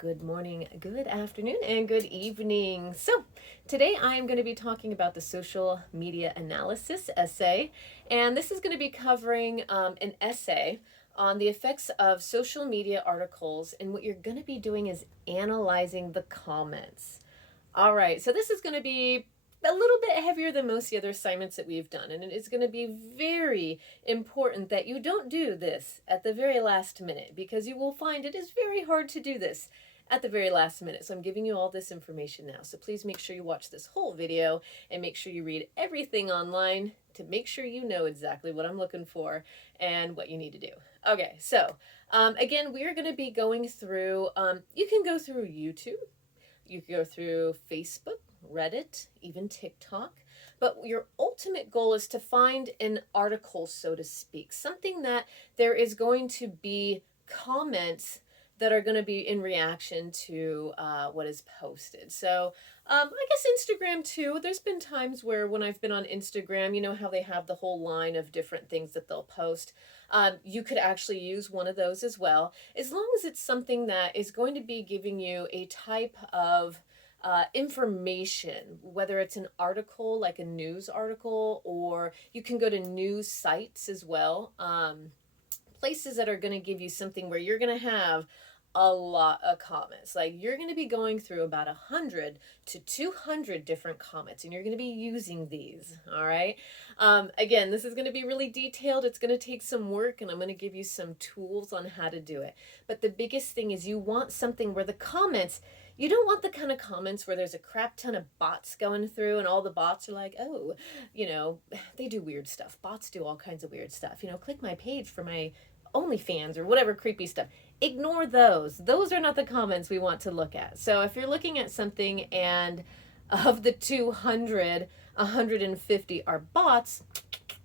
Good morning, good afternoon, and good evening. So, today I am going to be talking about the social media analysis essay, and this is going to be covering an essay on the effects of social media articles. And what you're going to be doing is analyzing the comments. All right, so this is going to be a little bit heavier than most of the other assignments that we've done, and it is going to be very important that you don't do this at the very last minute because you will find it is very hard to do this at the very last minute. So I'm giving you all this information now. So please make sure you watch this whole video and make sure you read everything online to make sure you know exactly what I'm looking for and what you need to do. Okay, so again, we are going to be going through, you can go through YouTube. You can go through Facebook, Reddit, even TikTok. But your ultimate goal is to find an article, so to speak, something that there is going to be comments that are going to be in reaction to what is posted. So I guess Instagram too. There's been times where when I've been on Instagram, you know how they have the whole line of different things that they'll post. You could actually use one of those as well, as long as it's something that is going to be giving you a type of information, whether it's an article like a news article, or you can go to news sites as well. Places that are going to give you something where you're going to have a lot of comments. Like you're going to be going through about 100 to 200 different comments, and you're going to be using these. All right. Again, this is going to be really detailed. It's going to take some work, and I'm going to give you some tools on how to do it. But the biggest thing is you want something where the comments, you don't want the kind of comments where there's a crap ton of bots going through and all the bots are like, oh, they do weird stuff. Bots do all kinds of weird stuff. Click my page for my OnlyFans or whatever creepy stuff. Ignore those. Those are not the comments we want to look at. So if you're looking at something and of the 200, 150 are bots,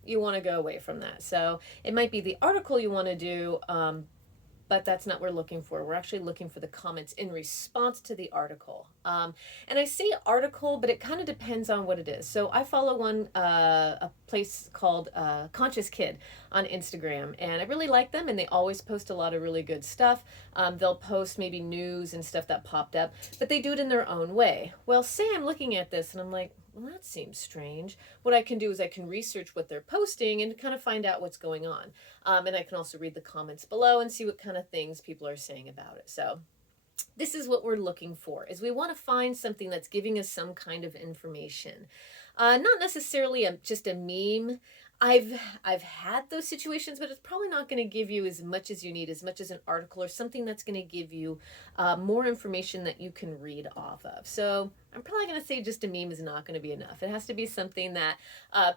you want to go away from that. So it might be the article you want to do, but that's not what we're looking for. We're actually looking for the comments in response to the article. And I say article, but it kind of depends on what it is. So I follow a place called Conscious Kid on Instagram, and I really like them, and they always post a lot of really good stuff. They'll post maybe news and stuff that popped up, but they do it in their own way. Well, say I'm looking at this and I'm like, well, that seems strange. What I can do is I can research what they're posting and kind of find out what's going on. And I can also read the comments below and see what kind of things people are saying about it. So this is what we're looking for, is we want to find something that's giving us some kind of information. Not necessarily just a meme. I've had those situations, but it's probably not going to give you as much as you need, as much as an article or something that's going to give you more information that you can read off of. So I'm probably going to say just a meme is not going to be enough. It has to be something that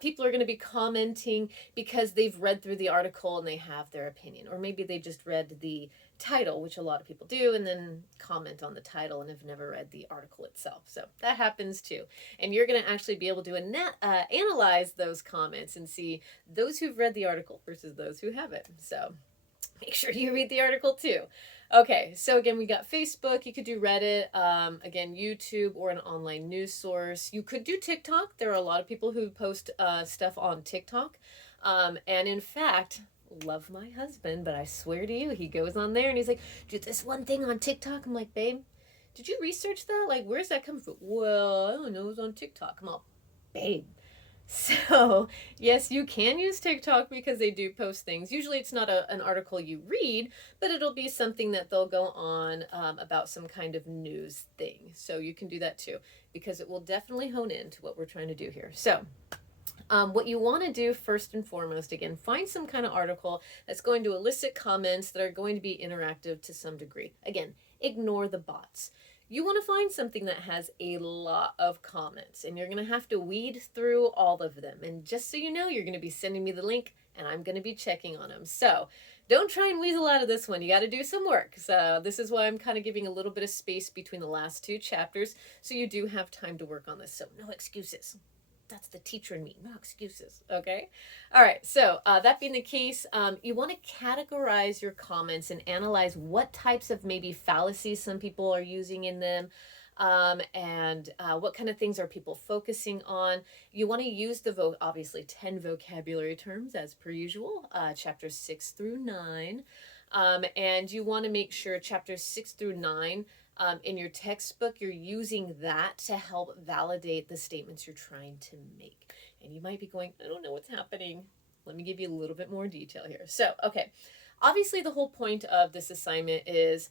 people are going to be commenting because they've read through the article and they have their opinion, or maybe they just read the title, which a lot of people do, and then comment on the title and have never read the article itself. So that happens too. And you're going to actually be able to analyze those comments and see those who've read the article versus those who haven't. So make sure you read the article too. Okay, so again, we got Facebook. You could do Reddit, again, YouTube, or an online news source. You could do TikTok. There are a lot of people who post stuff on TikTok. And in fact, love my husband, but I swear to you, he goes on there and he's like, do this one thing on TikTok. I'm like, babe, did you research that? Like, where's that coming from? Well, I don't know, it was on TikTok. I'm all, babe. So, yes, you can use TikTok because they do post things. Usually it's not an article you read, but it'll be something that they'll go on about some kind of news thing. So you can do that too, because it will definitely hone in to what we're trying to do here. So, what you want to do first and foremost, again, find some kind of article that's going to elicit comments that are going to be interactive to some degree. Again, ignore the bots. You want to find something that has a lot of comments, and you're going to have to weed through all of them. And just so you know, you're going to be sending me the link, and I'm going to be checking on them. So don't try and weasel out of this one. You got to do some work. So this is why I'm kind of giving a little bit of space between the last two chapters, so you do have time to work on this. So no excuses. That's the teacher in me. No excuses. Okay. All right. So that being the case, you want to categorize your comments and analyze what types of maybe fallacies some people are using in them. And what kind of things are people focusing on? You want to use obviously 10 vocabulary terms as per usual, chapters 6 through 9. And you want to make sure chapters 6 through 9 In your textbook, you're using that to help validate the statements you're trying to make. And you might be going, I don't know what's happening. Let me give you a little bit more detail here. So, okay, obviously, the whole point of this assignment is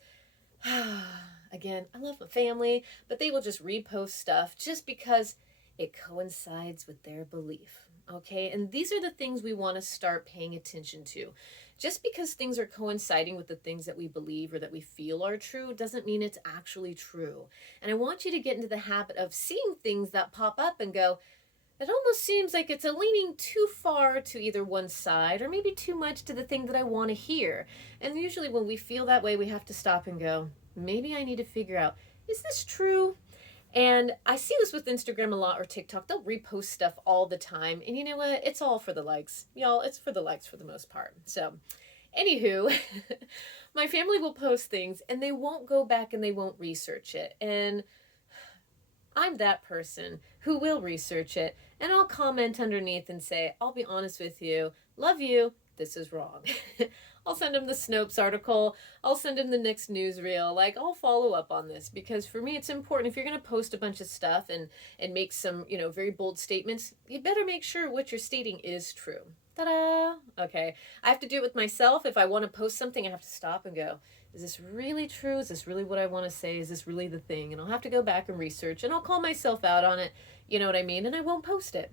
again, I love my family, but they will just repost stuff just because it coincides with their belief. Okay, and these are the things we want to start paying attention to. Just because things are coinciding with the things that we believe or that we feel are true doesn't mean it's actually true. And I want you to get into the habit of seeing things that pop up and go, it almost seems like it's a leaning too far to either one side or maybe too much to the thing that I want to hear. And usually when we feel that way, we have to stop and go, maybe I need to figure out, is this true? And I see this with Instagram a lot or TikTok. They'll repost stuff all the time. And you know what? It's all for the likes. Y'all, it's for the likes for the most part. So, anywho, my family will post things and they won't go back and they won't research it. And I'm that person who will research it and I'll comment underneath and say, I'll be honest with you, love you, this is wrong. I'll send him the Snopes article. I'll send him the next newsreel. Like, I'll follow up on this because for me, it's important. If you're going to post a bunch of stuff and make some, very bold statements, you better make sure what you're stating is true. Ta-da! Okay. I have to do it with myself. If I want to post something, I have to stop and go, is this really true? Is this really what I want to say? Is this really the thing? And I'll have to go back and research and I'll call myself out on it. You know what I mean? And I won't post it.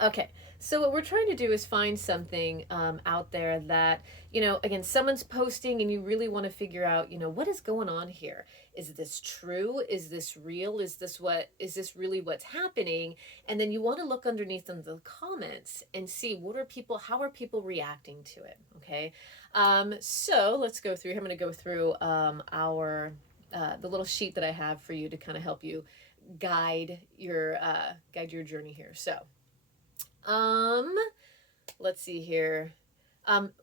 Okay, so what we're trying to do is find something out there that, again, someone's posting and you really want to figure out, what is going on here? Is this true? Is this real? Is this really what's happening? And then you want to look underneath in the comments and see how are people reacting to it? Okay, so let's go through. I'm going to go through the little sheet that I have for you to kind of help you guide your journey here. So. Let's see here.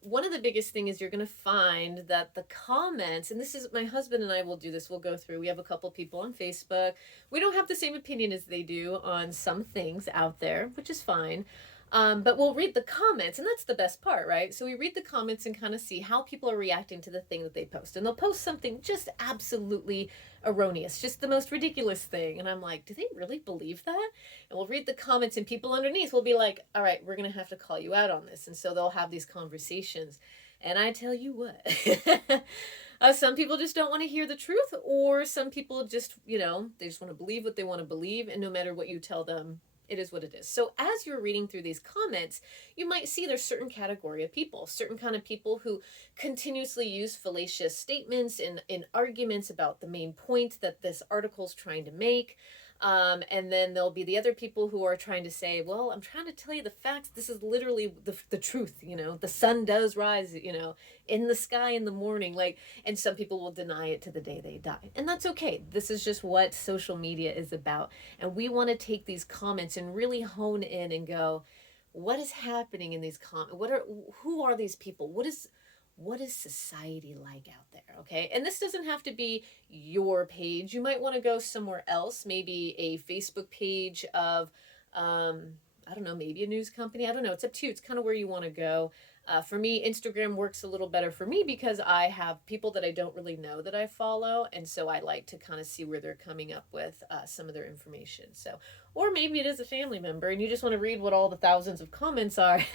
One of the biggest thing is you're going to find that the comments, and this is my husband and I will do this. We'll go through. We have a couple people on Facebook. We don't have the same opinion as they do on some things out there, which is fine. But we'll read the comments, and that's the best part, right? So we read the comments and kind of see how people are reacting to the thing that they post. And they'll post something just absolutely erroneous, just the most ridiculous thing. And I'm like, do they really believe that? And we'll read the comments, and people underneath will be like, all right, we're going to have to call you out on this. And so they'll have these conversations. And I tell you what, some people just don't want to hear the truth, or some people just, they just want to believe what they want to believe. And no matter what you tell them, it is what it is. So as you're reading through these comments, you might see there's certain category of people, certain kind of people who continuously use fallacious statements in arguments about the main point that this article is trying to make. And then there'll be the other people who are trying to say, well, I'm trying to tell you the facts. This is literally the truth. The sun does rise, in the sky in the morning. And some people will deny it to the day they die. And that's okay. This is just what social media is about. And we want to take these comments and really hone in and go, what is happening in these comments? Who are these people? What is society like out there? Okay. And this doesn't have to be your page. You might want to go somewhere else, maybe a Facebook page of, I don't know, maybe a news company. I don't know. It's up to you. It's kind of where you want to go. For me, Instagram works a little better for me because I have people that I don't really know that I follow. And so I like to kind of see where they're coming up with some of their information. So, or maybe it is a family member and you just want to read what all the thousands of comments are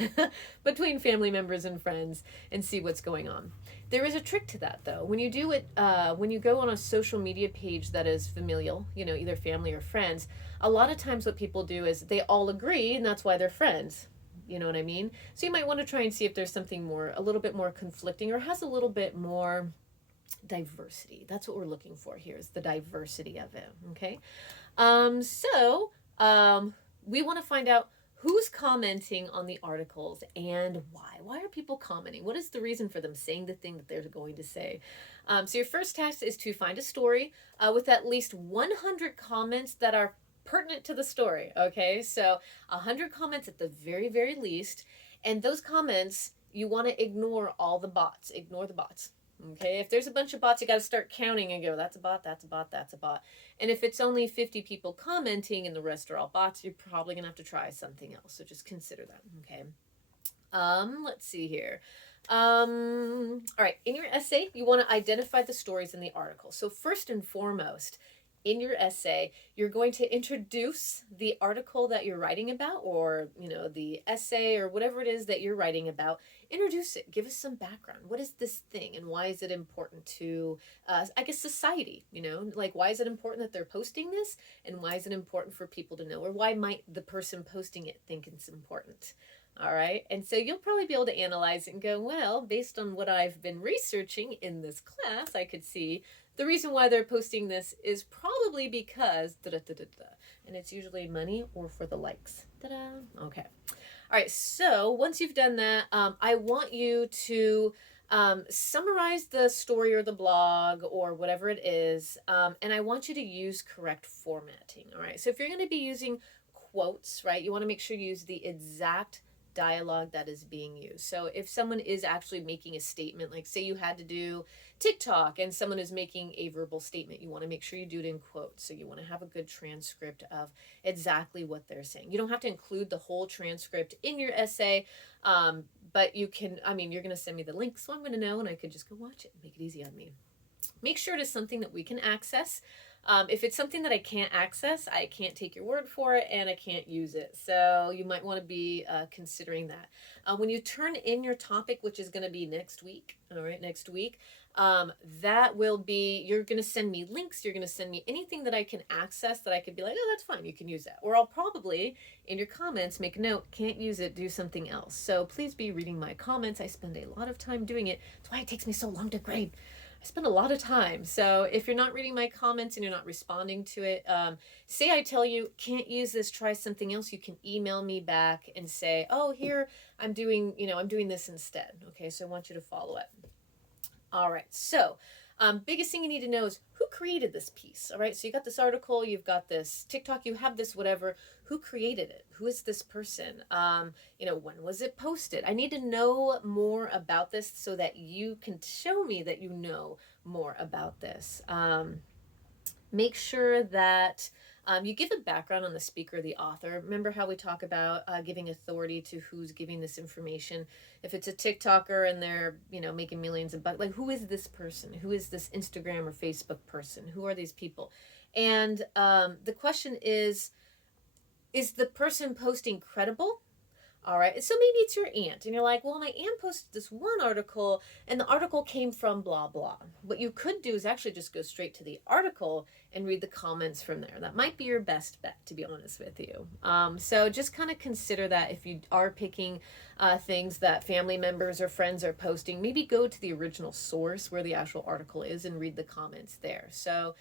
between family members and friends and see what's going on. There is a trick to that though. When you do it, when you go on a social media page that is familial, either family or friends, a lot of times what people do is they all agree and that's why they're friends. You know what I mean? So you might want to try and see if there's something a little bit more conflicting or has a little bit more diversity. That's what we're looking for here, is the diversity of it. Okay. So we want to find out who's commenting on the articles and why. Why are people commenting? What is the reason for them saying the thing that they're going to say? So your first task is to find a story with at least 100 comments that are pertinent to the story. Okay, so 100 comments at the very, very least. And those comments, you want to ignore all the bots. Ignore the bots. Okay, if there's a bunch of bots, you got to start counting and go, that's a bot, that's a bot, that's a bot. And if it's only 50 people commenting and the rest are all bots, you're probably going to have to try something else. So just consider that. Okay. Let's see here. All right. In your essay, you want to identify the stories in the article. So first and foremost, in your essay, you're going to introduce the article that you're writing about, or the essay or whatever it is that you're writing about. Introduce it. Give us some background. What is this thing, and why is it important to, I guess, society? Like, why is it important that they're posting this, and why is it important for people to know, or why might the person posting it think it's important? All right. And so you'll probably be able to analyze it and go, well, based on what I've been researching in this class, I could see the reason why they're posting this is probably because da da da da da. And it's usually money or for the likes. Da da. Okay. All right. So once you've done that, I want you to summarize the story or the blog or whatever it is. And I want you to use correct formatting. All right. So if you're going to be using quotes, right, you want to make sure you use the exact dialogue that is being used. So if someone is actually making a statement, like say you had to do TikTok and someone is making a verbal statement, you want to make sure you do it in quotes. So you want to have a good transcript of exactly what they're saying. You don't have to include the whole transcript in your essay, but you can, you're going to send me the link, so I'm going to know and I could just go watch it and make it easy on me. Make sure it is something that we can access. If it's something that I can't access, I can't take your word for it and I can't use it. So you might want to be considering that. When you turn in your topic, which is going to be next week, all right, next week, that will be, you're going to send me links. You're going to send me anything that I can access that I could be like, oh, that's fine. You can use that. Or I'll probably, in your comments, make a note, can't use it, do something else. So please be reading my comments. I spend a lot of time doing it. That's why it takes me so long to grade. I spend a lot of time. So if you're not reading my comments and you're not responding to it, say I tell you, can't use this, try something else, you can email me back and say, oh, here, I'm doing this instead. Okay, so I want you to follow it. All right, so biggest thing you need to know is who created this piece. All right, so you got this article, you've got this TikTok, you have this whatever. Who created it? Who is this person? When was it posted? I need to know more about this so that you can show me that you know more about this. Make sure that you give a background on the speaker, the author. Remember how we talk about giving authority to who's giving this information. If it's a TikToker and they're making millions of bucks, like who is this person? Who is this Instagram or Facebook person? Who are these people? And the question is the person posting credible? All right. So maybe it's your aunt, and you're like, well, my aunt posted this one article, and the article came from blah, blah. What you could do is actually just go straight to the article and read the comments from there. That might be your best bet, to be honest with you. So just kind of consider that if you are picking things that family members or friends are posting, maybe go to the original source where the actual article is and read the comments there. So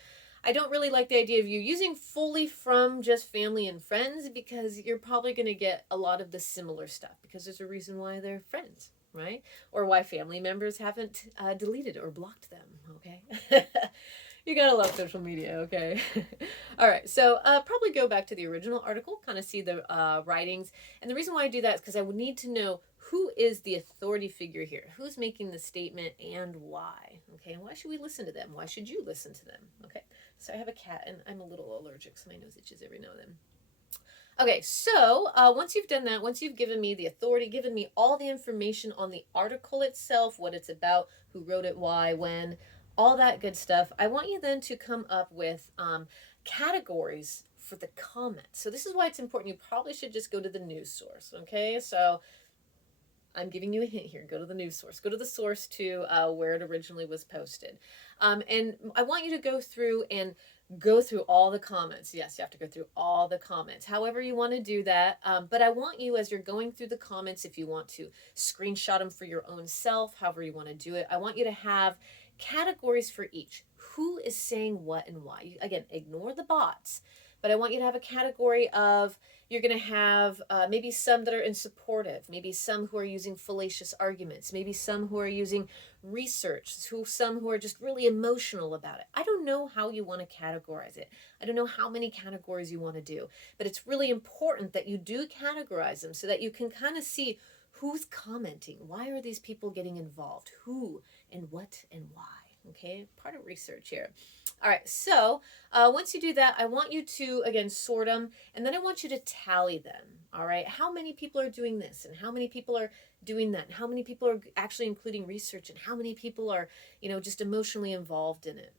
I don't really like the idea of you using fully from just family and friends, because you're probably going to get a lot of the similar stuff, because there's a reason why they're friends, right? Or why family members haven't deleted or blocked them, okay? You gotta love social media, okay? All right, so probably go back to the original article, kind of see the writings. And the reason why I do that is because I would need to know who is the authority figure here? Who's making the statement and why? Okay, and why should we listen to them? Why should you listen to them? Okay, so I have a cat and I'm a little allergic, so my nose itches every now and then. Okay, so once you've done that, once you've given me the authority, given me all the information on the article itself, what it's about, who wrote it, why, when, all that good stuff, I want you then to come up with categories for the comments. So this is why it's important. You probably should just go to the news source, okay? So I'm giving you a hint here. Go to the news source. Go to the source to where it originally was posted. And I want you to go through all the comments. Yes, you have to go through all the comments. However you want to do that. But I want you, as you're going through the comments, if you want to screenshot them for your own self, however you want to do it, I want you to have categories for each. Who is saying what and why? Again, ignore the bots. But I want you to have a category of, you're going to have maybe some that are in supportive, maybe some who are using fallacious arguments, maybe some who are using research, some who are just really emotional about it. I don't know how you want to categorize it. I don't know how many categories you want to do, but it's really important that you do categorize them so that you can kind of see who's commenting. Why are these people getting involved? Who and what and why? Okay, part of research here. All right, so once you do that, I want you to, again, sort them, and then I want you to tally them. All right, how many people are doing this, and how many people are doing that, and how many people are actually including research, and how many people are, just emotionally involved in it.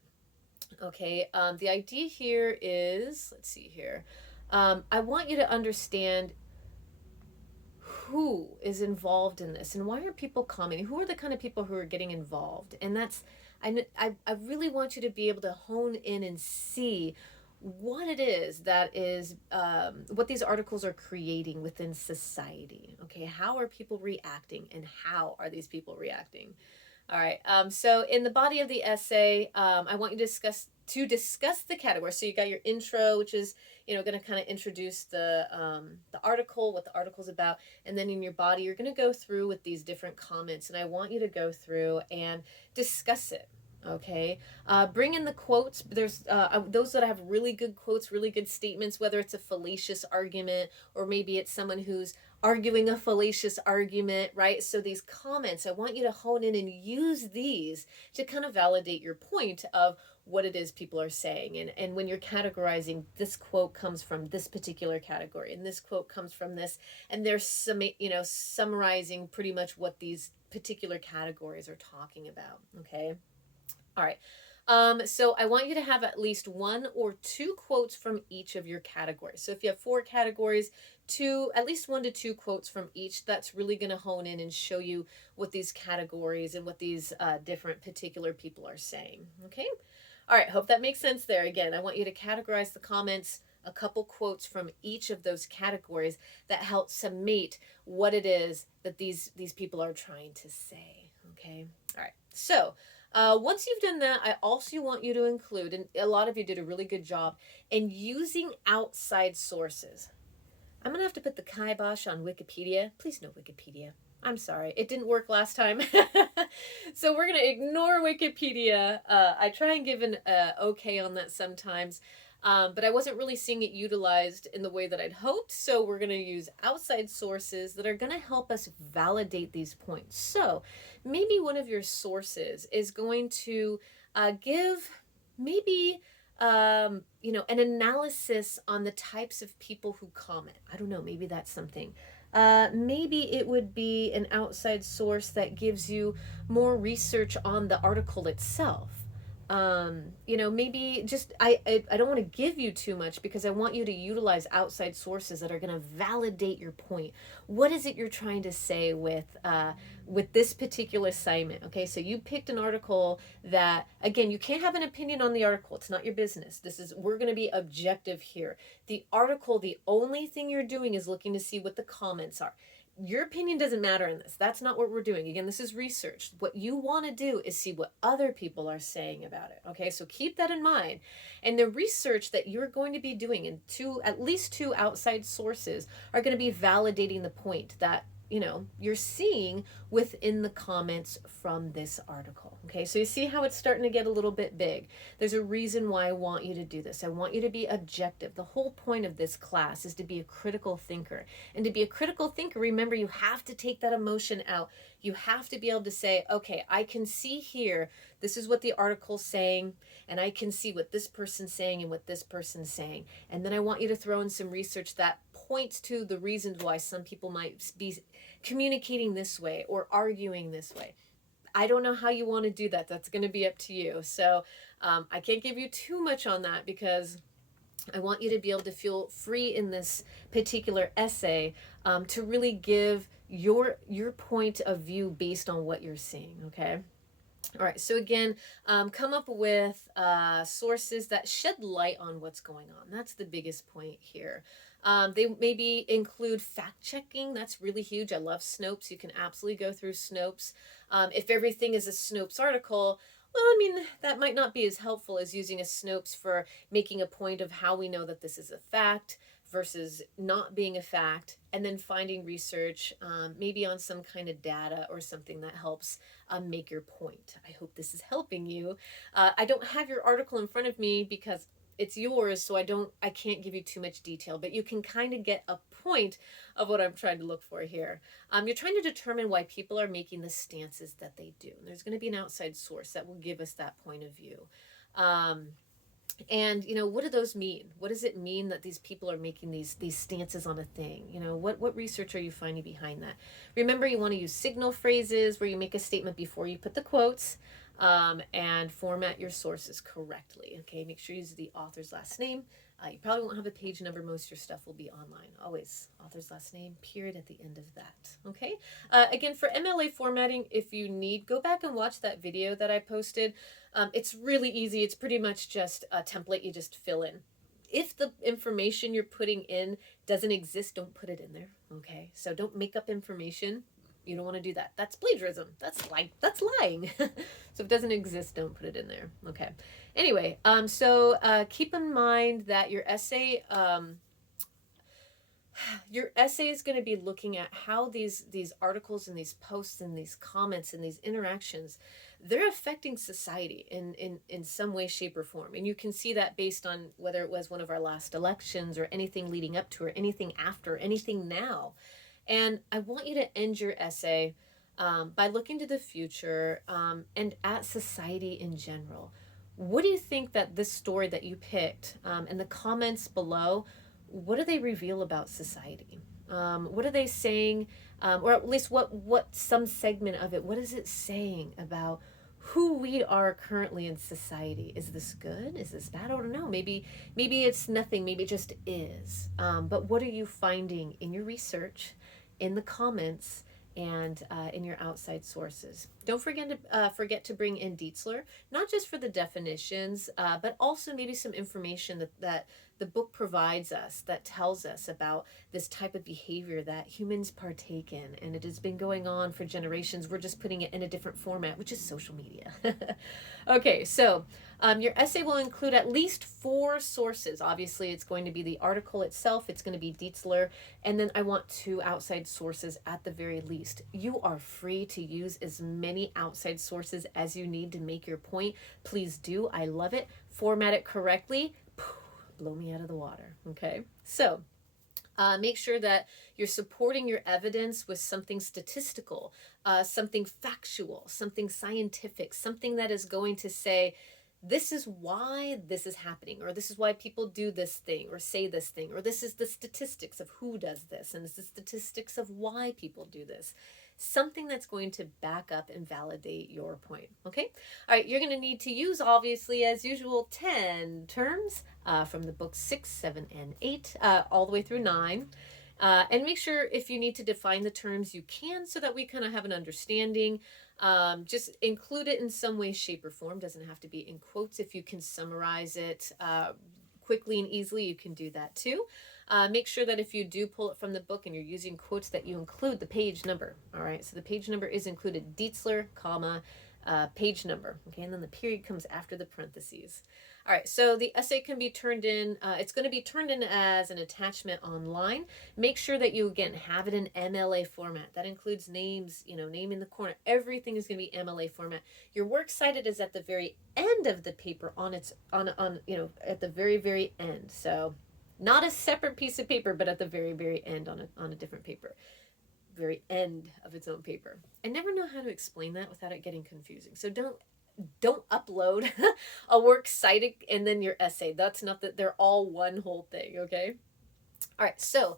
Okay, the idea here is, let's see here. I want you to understand who is involved in this and why are people commenting, who are the kind of people who are getting involved. And that's I really want you to be able to hone in and see what it is that is what these articles are creating within society. Okay, how are people reacting, and how are these people reacting? All right. So in the body of the essay, I want you to discuss the category. So you got your intro, which is going to kind of introduce the article, what the article's about, and then in your body, you're going to go through with these different comments, and I want you to go through and discuss it. Okay. Bring in the quotes. There's those that have really good quotes, really good statements, whether it's a fallacious argument or maybe it's someone who's arguing a fallacious argument, right? So these comments, I want you to hone in and use these to kind of validate your point of what it is people are saying. And when you're categorizing, this quote comes from this particular category, and this quote comes from this, and they're summarizing pretty much what these particular categories are talking about. Okay. All right. So I want you to have at least one or two quotes from each of your categories. So if you have 4 categories, at least 1 to 2 quotes from each. That's really going to hone in and show you what these categories and what these different particular people are saying. Okay. All right. Hope that makes sense there. Again, I want you to categorize the comments, a couple quotes from each of those categories that help summate what it is that these people are trying to say. Okay. All right. So once you've done that, I also want you to include, and a lot of you did a really good job, in using outside sources. I'm going to have to put the kibosh on Wikipedia. Please no Wikipedia. I'm sorry. It didn't work last time. So we're going to ignore Wikipedia. I try and give an okay on that sometimes. But I wasn't really seeing it utilized in the way that I'd hoped. So we're going to use outside sources that are going to help us validate these points. So maybe one of your sources is going to give maybe an analysis on the types of people who comment. I don't know, maybe that's something. Maybe it would be an outside source that gives you more research on the article itself. Maybe just I don't want to give you too much because I want you to utilize outside sources that are going to validate your point. What is it you're trying to say with this particular assignment? Okay, so you picked an article that, again, you can't have an opinion on the article. It's not your business. We're going to be objective here. The article, the only thing you're doing is looking to see what the comments are. Your opinion doesn't matter in this. That's not what we're doing. Again, this is research. What you want to do is see what other people are saying about it. Okay, so keep that in mind. And the research that you're going to be doing, and at least 2 outside sources are going to be validating the point that you're seeing within the comments from this article. Okay, so you see how it's starting to get a little bit big. There's a reason why I want you to do this. I want you to be objective. The whole point of this class is to be a critical thinker. And to be a critical thinker, remember, you have to take that emotion out. You have to be able to say, okay, I can see here, this is what the article's saying, and I can see what this person's saying and what this person's saying. And then I want you to throw in some research that points to the reasons why some people might be communicating this way or arguing this way. I don't know how you want to do that. That's going to be up to you. So I can't give you too much on that because I want you to be able to feel free in this particular essay to really give your point of view based on what you're seeing. Okay. All right, so again, come up with sources that shed light on what's going on. That's the biggest point here. They maybe include fact checking. That's really huge. I love Snopes. You can absolutely go through Snopes. If everything is a Snopes article, well, I mean, that might not be as helpful as using a Snopes for making a point of how we know that this is a fact versus not being a fact, and then finding research maybe on some kind of data or something that helps make your point. I hope this is helping you. I don't have your article in front of me because it's yours, so I can't give you too much detail, but you can kind of get a point of what I'm trying to look for here. You're trying to determine why people are making the stances that they do. And there's going to be an outside source that will give us that point of view. And what do those mean? What does it mean that these people are making these stances on a thing? What research are you finding behind that? Remember, you want to use signal phrases where you make a statement before you put the quotes, and format your sources correctly. Okay, make sure you use the author's last name. You probably won't have a page number. Most of your stuff will be online. Always author's last name, period, at the end of that. Okay. Again, for MLA formatting, if you need, go back and watch that video that I posted. It's really easy. It's pretty much just a template you just fill in. If the information you're putting in doesn't exist, don't put it in there. Okay. So don't make up information. You don't want to do that. That's plagiarism. That's lying. So if it doesn't exist, don't put it in there. Okay. Anyway, so keep in mind that your essay is going to be looking at how these articles and these posts and these comments and these interactions, they're affecting society in some way, shape, or form. And you can see that based on whether it was one of our last elections or anything leading up to or anything after, anything now. And I want you to end your essay by looking to the future and at society in general. What do you think that this story that you picked and the comments below, what do they reveal about society? What are they saying, or at least what some segment of it, what is it saying about who we are currently in society? Is this good? Is this bad? I don't know. Maybe it's nothing. Maybe it just is. But what are you finding in your research, in the comments, and in your outside sources? Don't forget to bring in Dietzler, not just for the definitions, but also maybe some information that the book provides us that tells us about this type of behavior that humans partake in, and it has been going on for generations. We're just putting it in a different format, which is social media. Okay, so your essay will include at least 4 sources. Obviously, it's going to be the article itself, it's going to be Dietzler, and then I want 2 outside sources at the very least. You are free to use as many outside sources as you need to make your point. Please do. I love it. Format it correctly. Blow me out of the water. Okay. So make sure that you're supporting your evidence with something statistical, something factual, something scientific, something that is going to say, this is why this is happening, or this is why people do this thing or say this thing, or this is the statistics of who does this, and this is the statistics of why people do this. Something that's going to back up and validate your point. Okay. All right. You're going to need to use, obviously, as usual, 10 terms from the books 6, 7, and 8, all the way through 9. And make sure if you need to define the terms, you can, so that we kind of have an understanding. Just include it in some way, shape, or form. Doesn't have to be in quotes. If you can summarize it quickly and easily, you can do that too. Make sure that if you do pull it from the book and you're using quotes, that you include the page number. All right, so the page number is included, Dietzler, comma, page number. Okay, and then the period comes after the parentheses. All right, so the essay can be turned in, it's going to be turned in as an attachment online. Make sure that you, again, have it in MLA format. That includes names, name in the corner. Everything is going to be MLA format. Your works cited is at the very end of the paper at the very, very end. So not a separate piece of paper, but at the very, very end on a different paper. Very end of its own paper. I never know how to explain that without it getting confusing. So don't upload a works cited and then your essay. That's not that they're all one whole thing, okay? All right, so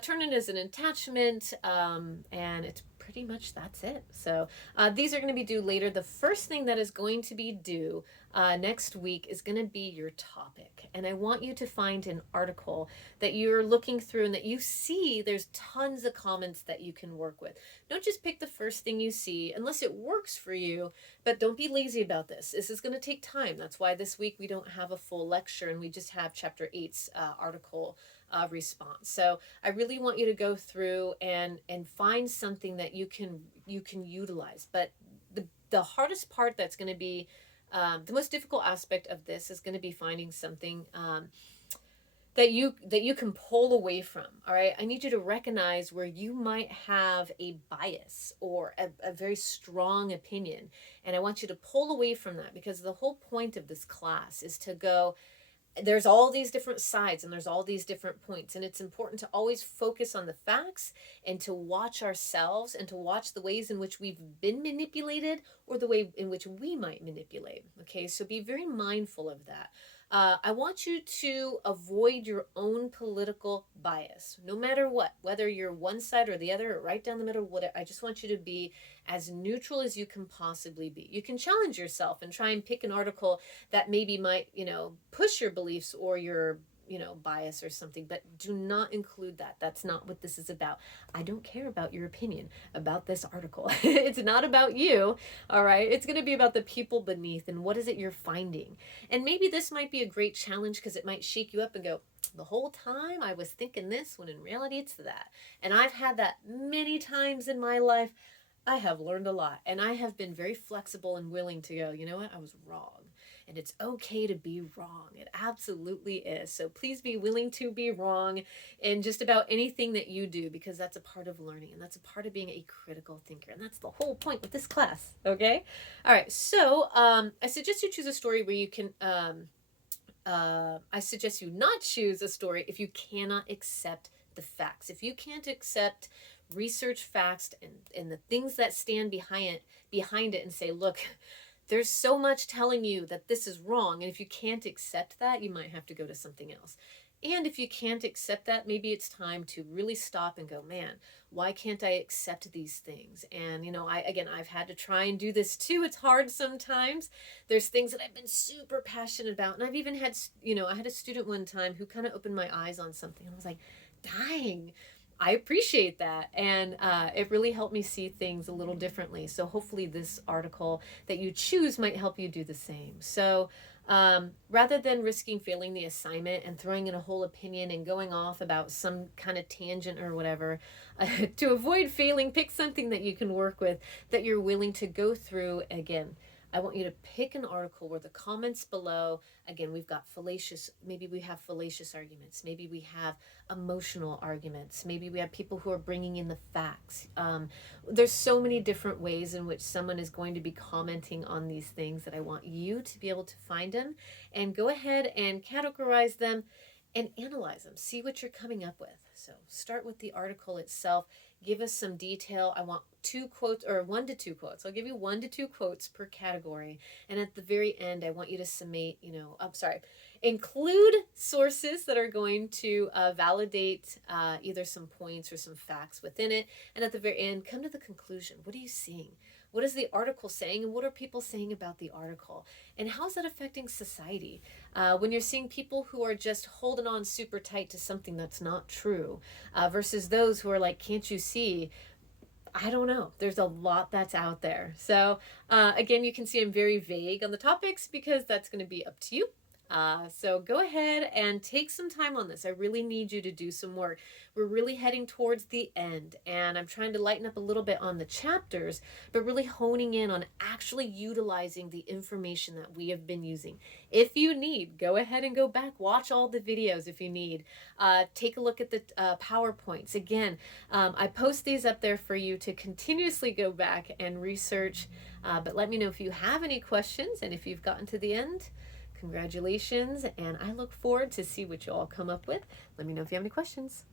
turn it as an attachment, and it's pretty much that's it. So these are going to be due later. The first thing that is going to be due next week is going to be your topic. And I want you to find an article that you're looking through and that you see there's tons of comments that you can work with. Don't just pick the first thing you see unless it works for you, but don't be lazy about this. This is going to take time. That's why this week we don't have a full lecture and we just have chapter 8's article response. So I really want you to go through and find something that you can utilize. But the hardest part, that's going to be the most difficult aspect of this, is going to be finding something that you can pull away from. All right, I need you to recognize where you might have a bias or a very strong opinion, and I want you to pull away from that, because the whole point of this class is to go, there's all these different sides and there's all these different points, and it's important to always focus on the facts and to watch ourselves and to watch the ways in which we've been manipulated or the way in which we might manipulate. Okay, so be very mindful of that. I want you to avoid your own political bias, no matter what, whether you're one side or the other, or right down the middle, whatever. I just want you to be as neutral as you can possibly be. You can challenge yourself and try and pick an article that maybe might, push your beliefs or your bias or something, but do not include that. That's not what this is about. I don't care about your opinion about this article. It's not about you, all right? It's going to be about the people beneath and what is it you're finding. And maybe this might be a great challenge because it might shake you up and go, the whole time I was thinking this when in reality it's that. And I've had that many times in my life. I have learned a lot and I have been very flexible and willing to go, you know what, I was wrong. And it's okay to be wrong. It absolutely is. So please be willing to be wrong in just about anything that you do, because that's a part of learning and that's a part of being a critical thinker. And that's the whole point with this class. Okay. All right. So I suggest you choose a story where you can, I suggest you not choose a story if you cannot accept the facts. If you can't accept research facts and the things that stand behind it and say, look, there's so much telling you that this is wrong. And if you can't accept that, you might have to go to something else. And if you can't accept that, maybe it's time to really stop and go, man, why can't I accept these things? And, I've had to try and do this too. It's hard sometimes. There's things that I've been super passionate about. And I've even had, I had a student one time who kind of opened my eyes on something. And I was like, dang, I appreciate that. And it really helped me see things a little differently. So hopefully this article that you choose might help you do the same. So rather than risking failing the assignment and throwing in a whole opinion and going off about some kind of tangent or whatever, to avoid failing, pick something that you can work with, that you're willing to go through again. I want you to pick an article where the comments below, again, maybe we have fallacious arguments. Maybe we have emotional arguments. Maybe we have people who are bringing in the facts. There's so many different ways in which someone is going to be commenting on these things that I want you to be able to find them and go ahead and categorize them and analyze them. See what you're coming up with. So start with the article itself. Give us some detail. I want 2 quotes or 1 to 2 quotes. I'll give you 1 to 2 quotes per category. And at the very end, I want you to include sources that are going to validate either some points or some facts within it. And at the very end, come to the conclusion. What are you seeing? What is the article saying? And what are people saying about the article? And how's that affecting society? When you're seeing people who are just holding on super tight to something that's not true versus those who are like, can't you see? I don't know. There's a lot that's out there. So again, you can see I'm very vague on the topics because that's going to be up to you. So go ahead and take some time on this. I really need you to do some work. We're really heading towards the end, and I'm trying to lighten up a little bit on the chapters, but really honing in on actually utilizing the information that we have been using. If you need, go ahead and go back, watch all the videos if you need. Take a look at the PowerPoints. Again, I post these up there for you to continuously go back and research, but let me know if you have any questions, and if you've gotten to the end, congratulations, and I look forward to see what you all come up with. Let me know if you have any questions.